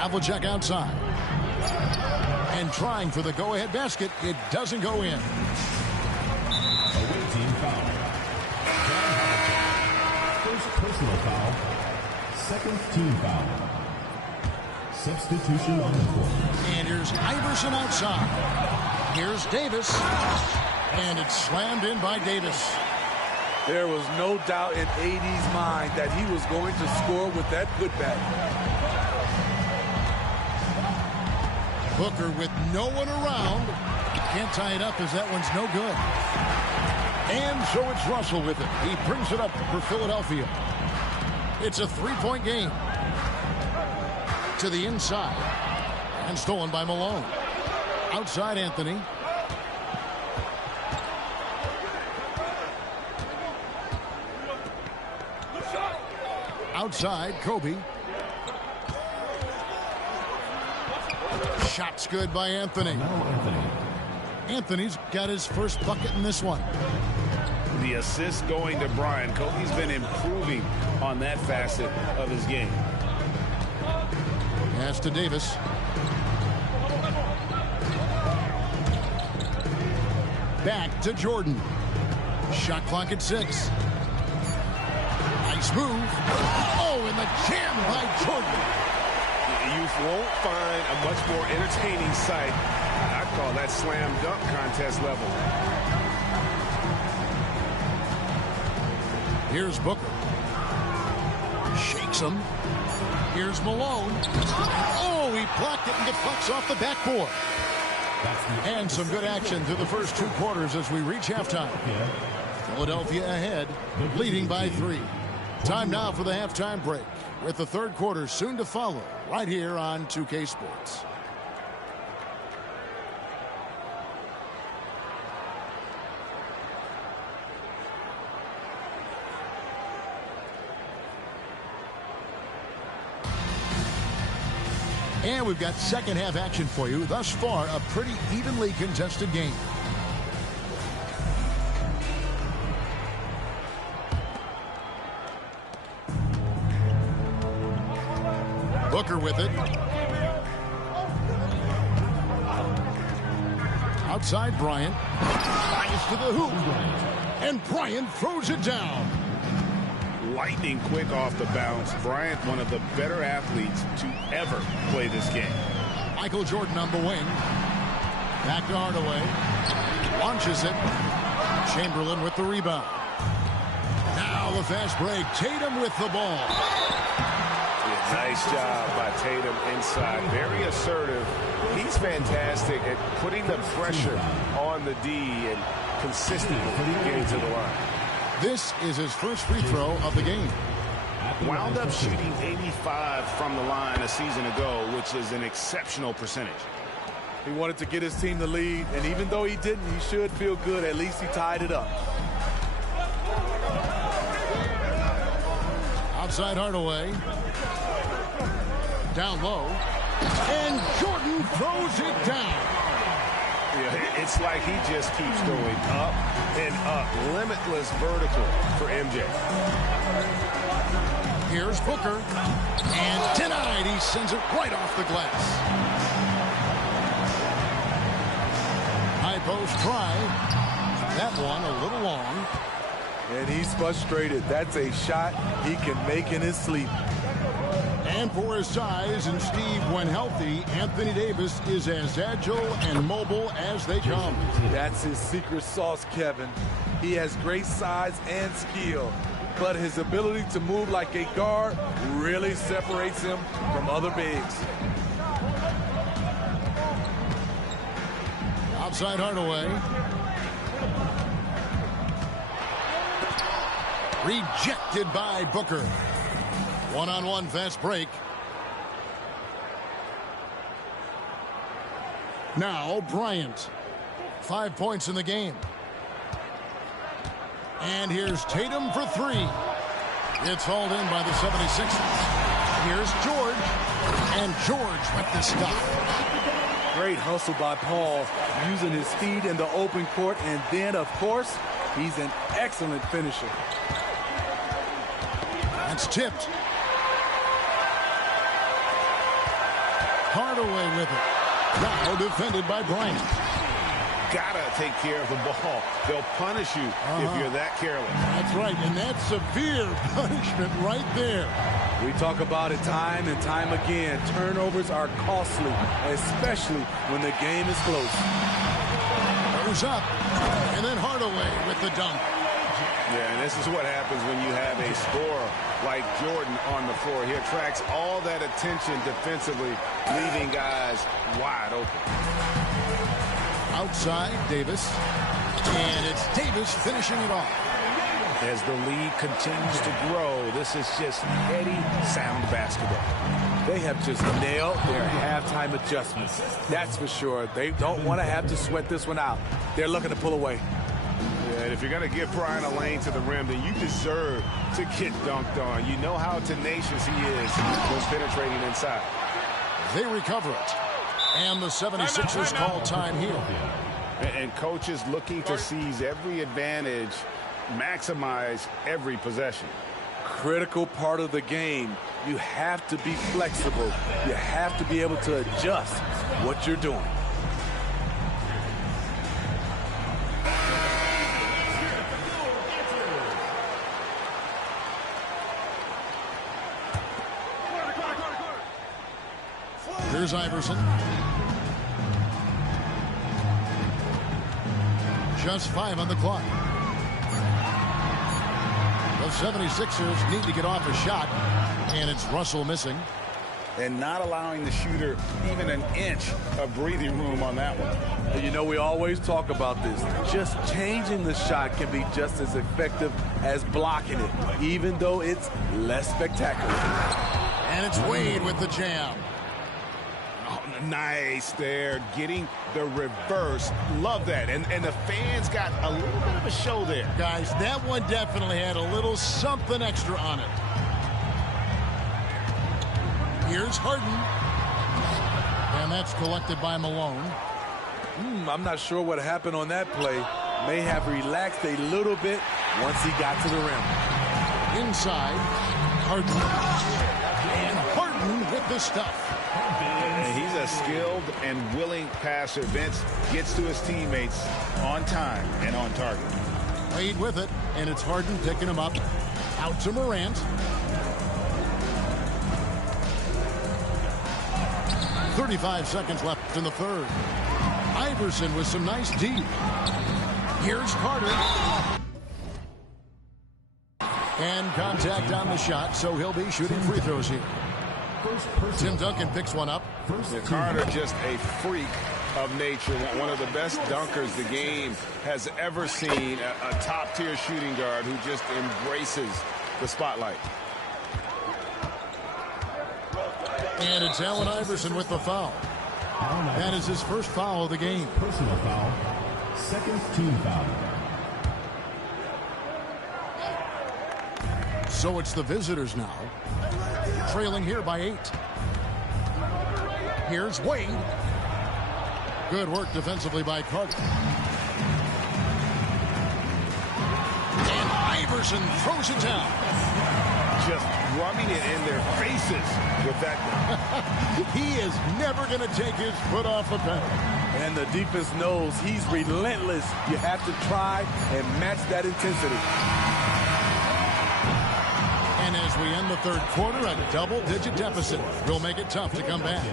Havlicek outside. And trying for the go-ahead basket. It doesn't go in. Away team foul. First personal foul. Second team foul. Substitution on the court. And here's Iverson outside. Here's Davis. And it's slammed in by Davis. There was no doubt in AD's mind that he was going to score with that putback. Booker with no one around. Can't tie it up as that one's no good. And so it's Russell with it. He brings it up for Philadelphia. It's a 3-point game. To the inside. And stolen by Malone. Outside Anthony. Outside Kobe. Shot's good by Anthony. Now Anthony. Anthony's got his first bucket in this one. The assist going to Bryant. Kobe's been improving on that facet of his game. Pass to Davis. Back to Jordan. Shot clock at 6. Nice move. Oh, and the jam by Jordan. You won't find a much more entertaining sight. I'd call that slam dunk contest level. Here's Booker. Shakes him. Here's Malone. Oh, he blocked it and deflects off the backboard. And some good action through the first 2 quarters as we reach halftime. Philadelphia ahead, leading by 3. Time now for the halftime break, with the third quarter soon to follow, right here on 2K Sports. And we've got second half action for you. Thus far, a pretty evenly contested game. Booker with it. Outside Bryant. Fires to the hoop. And Bryant throws it down. Lightning quick off the bounce. Bryant, one of the better athletes to ever play this game. Michael Jordan on the wing. Back to Hardaway. Launches it. Chamberlain with the rebound. Now the fast break. Tatum with the ball. Nice job by Tatum inside. Very assertive. He's fantastic at putting the pressure on the D and consistently getting to the line. This is his first free throw of the game. Wound up shooting 85 from the line a season ago, which is an exceptional percentage. He wanted to get his team the lead, and even though he didn't, he should feel good. At least he tied it up. Outside Hardaway. Down low. And Jordan throws it down. Yeah, it's like he just keeps going up and up. Limitless vertical for MJ. Here's Booker. And denied. He sends it right off the glass. High post try. That one a little long. And he's frustrated. That's a shot he can make in his sleep. And for his size and Steve, when healthy, Anthony Davis is as agile and mobile as they come. That's his secret sauce, Kevin. He has great size and skill, but his ability to move like a guard really separates him from other bigs. Outside Hardaway. Rejected by Booker. One-on-one fast break. Now Bryant. 5 points in the game. And here's Tatum for 3. It's hauled in by the 76ers. Here's George. And George with the stop. Great hustle by Paul, using his speed in the open court. And then, of course, he's an excellent finisher. That's tipped. Hardaway with it. Now defended by Bryant. Gotta take care of the ball. They'll punish you if you're that careless. That's right, and that's severe punishment right there. We talk about it time and time again. Turnovers are costly, especially when the game is close. Goes up, and then Hardaway with the dunk. Yeah, and this is what happens when you have a scorer like Jordan on the floor. He attracts all that attention defensively, leaving guys wide open. Outside, Davis. And it's Davis finishing it off. As the league continues to grow, this is just heady, sound basketball. They have just nailed their halftime adjustments. That's for sure. They don't want to have to sweat this one out. They're looking to pull away. Yeah, and if you're going to give Bryant a lane to the rim, then you deserve to get dunked on. You know how tenacious he is when penetrating inside. They recover it. And the 76ers call time here. And coaches looking to seize every advantage, maximize every possession. Critical part of the game. You have to be flexible. You have to be able to adjust what you're doing. Here's Iverson. Just 5 on the clock. The 76ers need to get off a shot, and it's Russell missing. And not allowing the shooter even an inch of breathing room on that one. You know, we always talk about this. Just changing the shot can be just as effective as blocking it, even though it's less spectacular. And it's Wade with the jam. Oh, nice there, getting the reverse. Love that. And the fans got a little bit of a show there. Guys, that one definitely had a little something extra on it. Here's Harden. And that's collected by Malone. I'm not sure what happened on that play. May have relaxed a little bit once he got to the rim. Inside, Harden. And Harden with the stuff. And he's a skilled and willing passer. Vince gets to his teammates on time and on target. Wade with it, and it's Harden picking him up. Out to Morant. 35 seconds left in the third. Iverson with some nice D. Here's Carter. And contact on the shot, so he'll be shooting free throws here. Tim Duncan picks one up. Carter just a freak of nature. One of the best dunkers the game has ever seen. A top-tier shooting guard who just embraces the spotlight. And it's Allen Iverson with the foul. That is his first foul of the game. Personal foul. Second team foul. So it's the visitors now. Trailing here by 8. Here's Wade. Good work defensively by Carter. And Iverson throws it down. Just rubbing it in their faces with that. He is never going to take his foot off the pedal. And the defense knows he's relentless. You have to try and match that intensity. And as we end the third quarter, a double-digit deficit will make it tough to come back.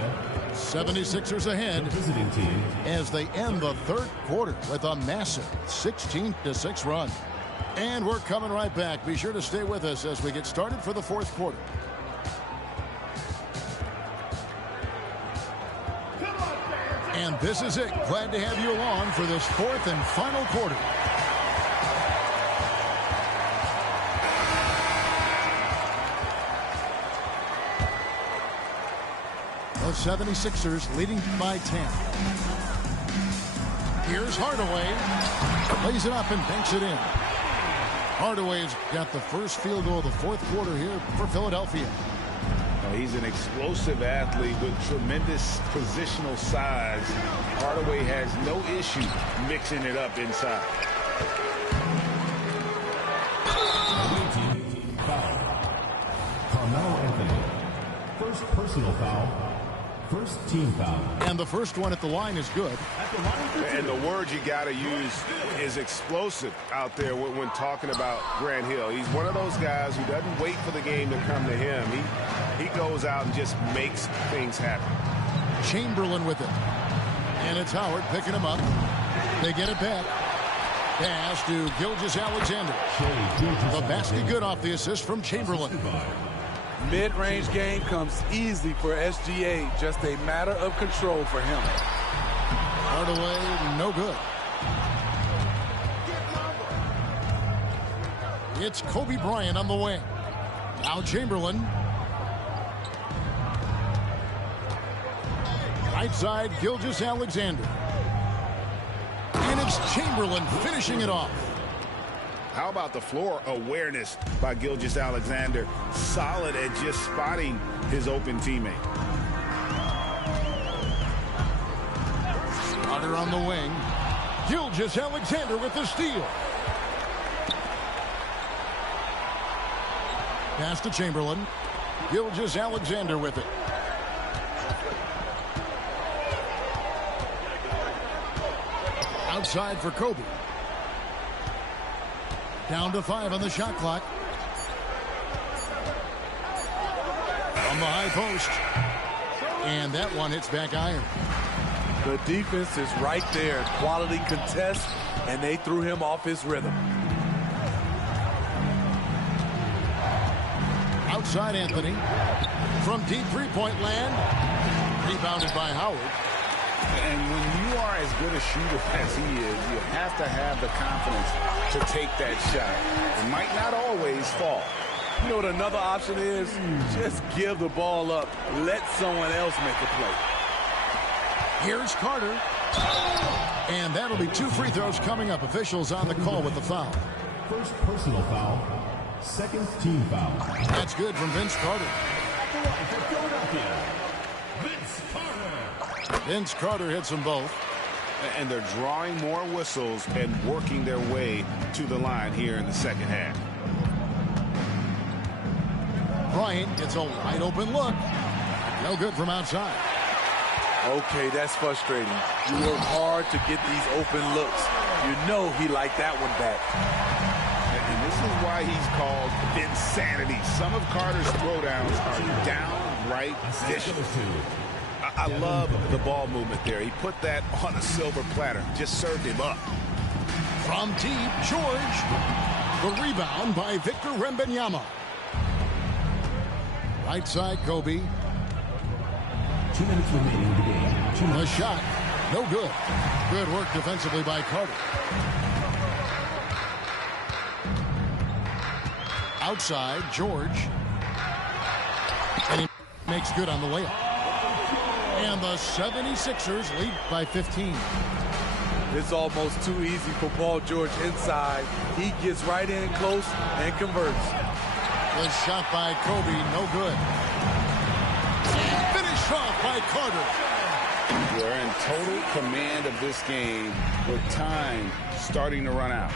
76ers ahead Visiting team. as they end the third quarter with a massive 16-6 run. And we're coming right back. Be sure to stay with us as we get started for the fourth quarter. And this is it. Glad to have you along for this fourth and final quarter. The 76ers leading by 10. Here's Hardaway. Lays it up and banks it in. Hardaway's got the first field goal of the fourth quarter here for Philadelphia. He's an explosive athlete with tremendous positional size. Hardaway has no issue mixing it up inside. Foul. Carmelo Anthony. First personal foul. First team foul. And the first one at the line is good. And the word you got to use is explosive out there when talking about Grant Hill. He's one of those guys who doesn't wait for the game to come to him. He goes out and just makes things happen. Chamberlain with it. And it's Howard picking him up. They get it back. Pass to Gilgeous-Alexander. The basket good off the assist from Chamberlain. Mid-range game comes easy for SGA. Just a matter of control for him. Hardaway, no good. It's Kobe Bryant on the wing. Now Chamberlain. Right side, Gilgeous-Alexander. And it's Chamberlain finishing it off. How about the floor awareness by Gilgeous-Alexander? Solid at just spotting his open teammate. Carter on the wing. Gilgeous-Alexander with the steal. Pass to Chamberlain. Gilgeous-Alexander with it. Outside for Kobe. Down to 5 on the shot clock. From the high post. And that one hits back iron. The defense is right there. Quality contest, and they threw him off his rhythm. Outside Anthony. From deep three-point land. Rebounded by Howard. And when you are as good a shooter as he is, you have to have the confidence to take that shot. It might not always fall. You know what another option is? Just give the ball up. Let someone else make a play. Here's Carter. And that'll be 2 free throws coming up. Officials on the call with the foul. First personal foul. Second team foul. That's good from Vince Carter. Vince Carter hits them both. And they're drawing more whistles and working their way to the line here in the second half. Bryant gets a wide open look. No good from outside. Okay, that's frustrating. You work hard to get these open looks. You know he liked that one back. And this is why he's called Vinsanity. Some of Carter's throwdowns are downright vicious. I love the ball movement there. He put that on a silver platter. Just served him up. From deep, George. The rebound by Victor Wembanyama. Right side, Kobe. 2 minutes remaining in the game. The shot, no good. Good work defensively by Carter. Outside, George. And he makes good on the layup. And the 76ers lead by 15. It's almost too easy for Paul George inside. He gets right in close and converts. The shot by Kobe, no good. And finished off by Carter. We're in total command of this game with time starting to run out.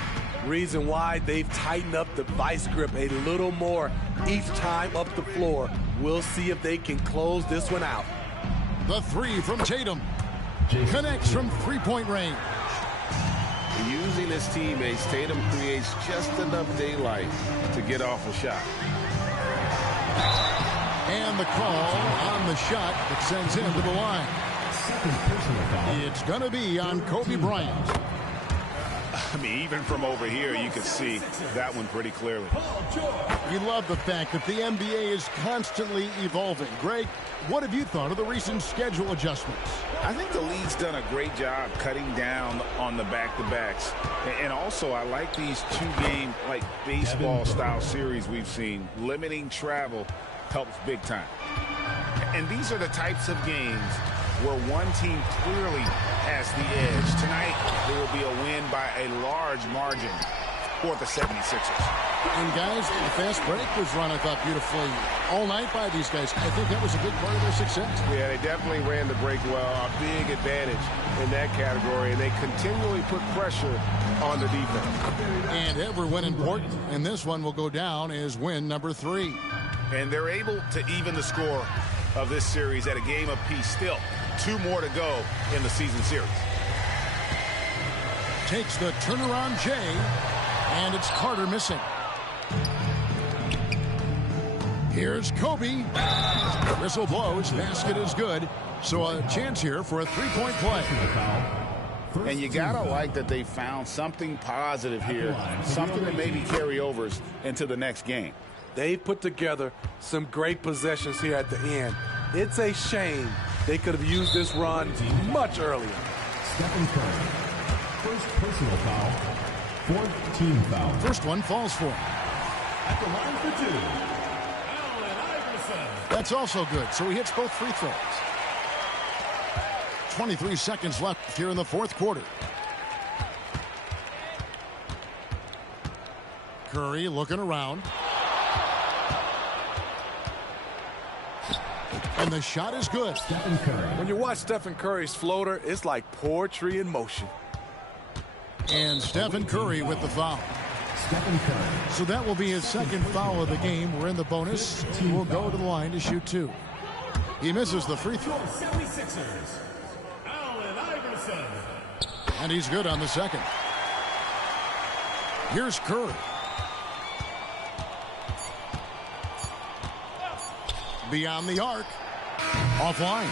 Reason why they've tightened up the vice grip a little more each time up the floor. We'll see if they can close this one out. The 3 from Tatum. Connects from three-point range. Using his teammates, Tatum creates just enough daylight to get off a shot. And the call on the shot that sends him to the line. Second personal foul. It's going to be on Kobe Bryant. I mean, even from over here, you can see that one pretty clearly. You love the fact that the NBA is constantly evolving. Greg, what have you thought of the recent schedule adjustments? I think the league's done a great job cutting down on the back-to-backs. And also, I like these 2-game, like, baseball-style series we've seen. Limiting travel helps big time. And these are the types of games where one team clearly has the edge. Tonight, there will be a win by a large margin for the 76ers. And guys, the fast break was run, I thought, beautifully all night by these guys. I think that was a big part of their success. Yeah, they definitely ran the break well. A big advantage in that category, and they continually put pressure on the defense. And every win important, and this one will go down as win number 3. And they're able to even the score of this series at a game apiece. Still 2 more to go in the season series. Takes the turnaround J, and it's Carter missing. Here's Kobe. Whistle blows. Basket is good. So a chance here for a 3-point play. And you gotta like that they found something positive here, something that maybe carry overs into the next game. They put together some great possessions here at the end. It's a shame they could have used this run much earlier. Stephen Curry. First personal foul. Fourth team foul. First one falls for him. At the line for 2. Allen Iverson. That's also good. So he hits both free throws. 23 seconds left here in the fourth quarter. Curry looking around. And the shot is good. Stephen Curry. When you watch Stephen Curry's floater, it's like poetry in motion. And Stephen Curry with the foul. Stephen Curry. So that will be his second foul of the game. We're in the bonus. He will go to the line to shoot 2. He misses the free throw. 76ers, Allen Iverson. And he's good on the second. Here's Curry. Beyond the arc. Offline.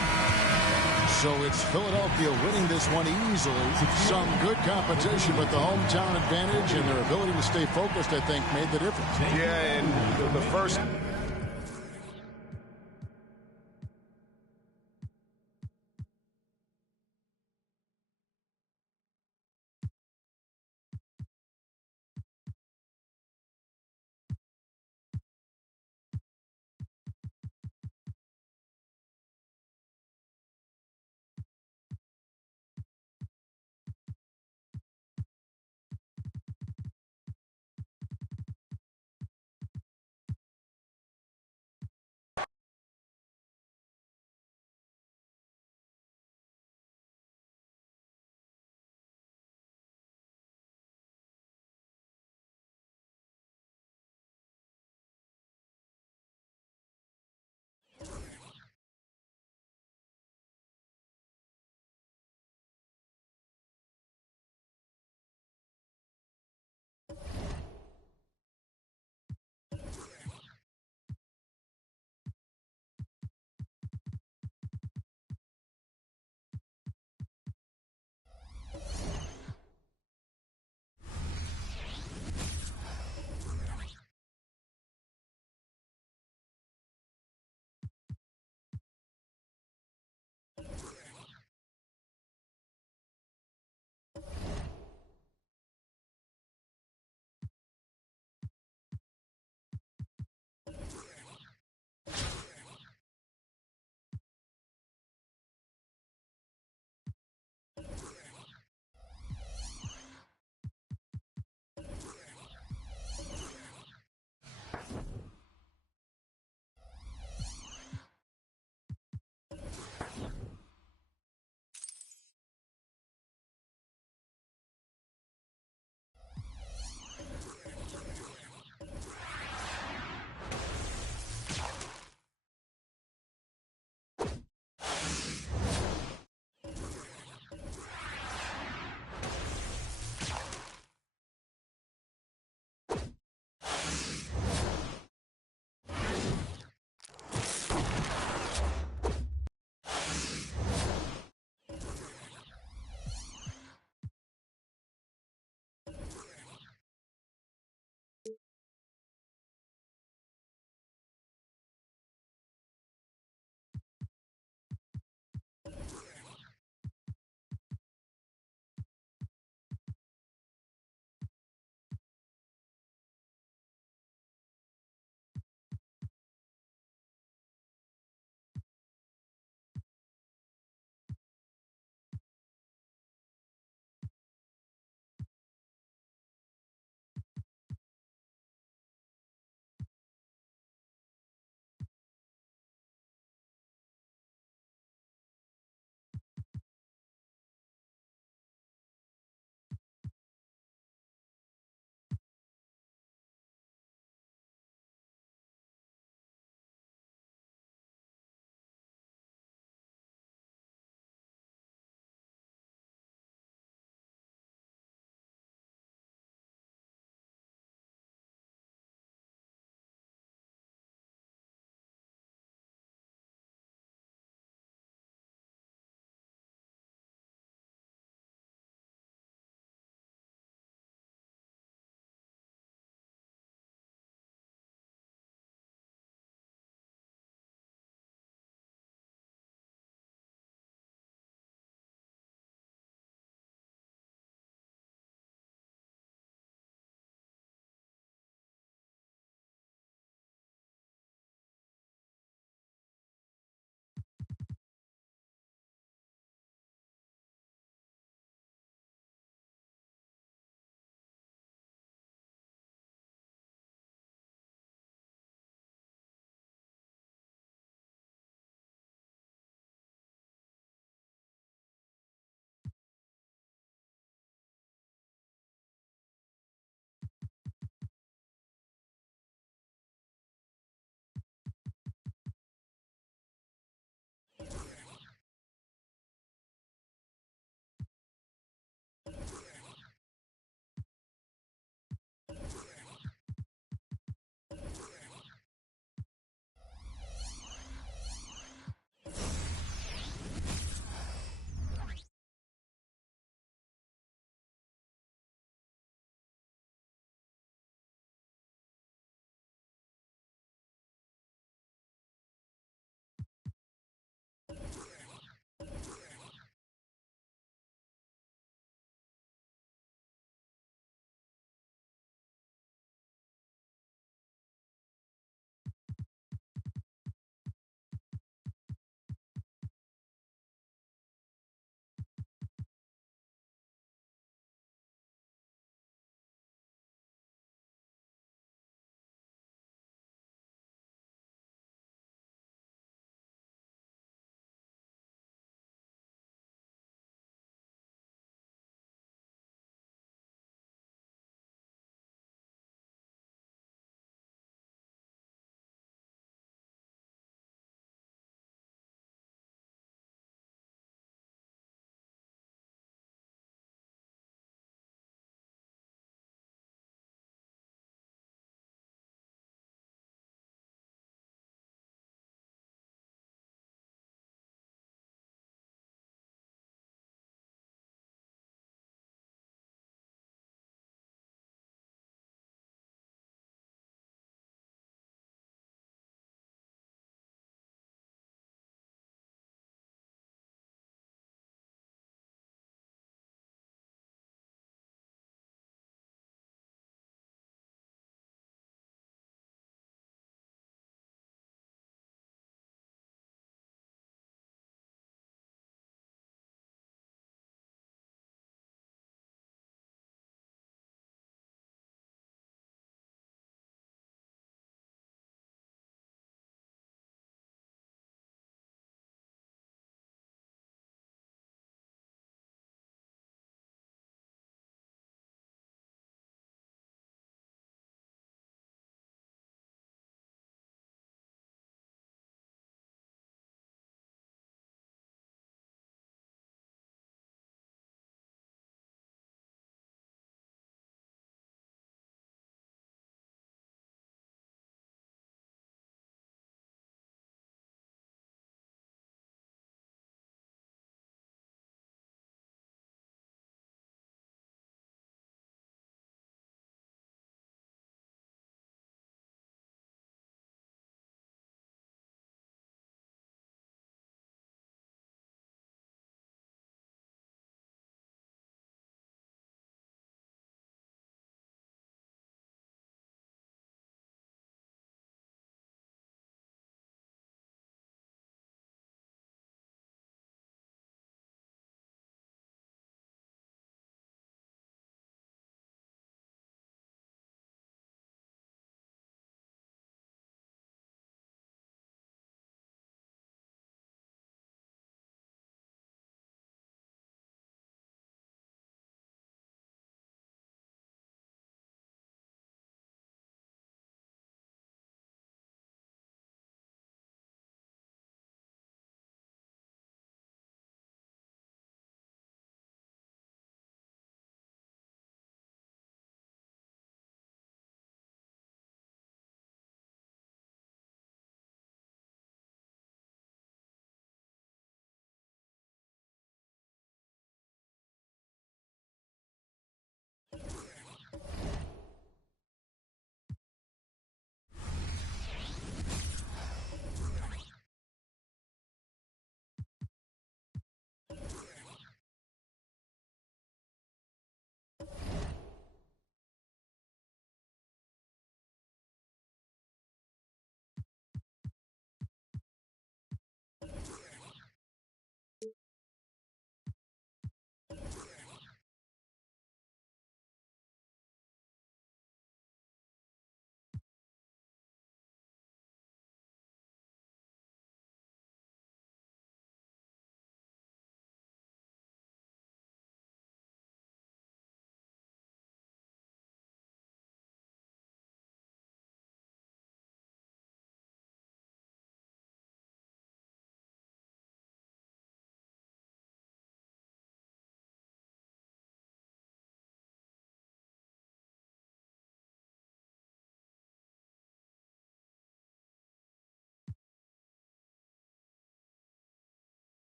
So it's Philadelphia winning this one easily. Some good competition, but the hometown advantage and their ability to stay focused, I think, made the difference. Yeah, and the first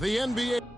The NBA.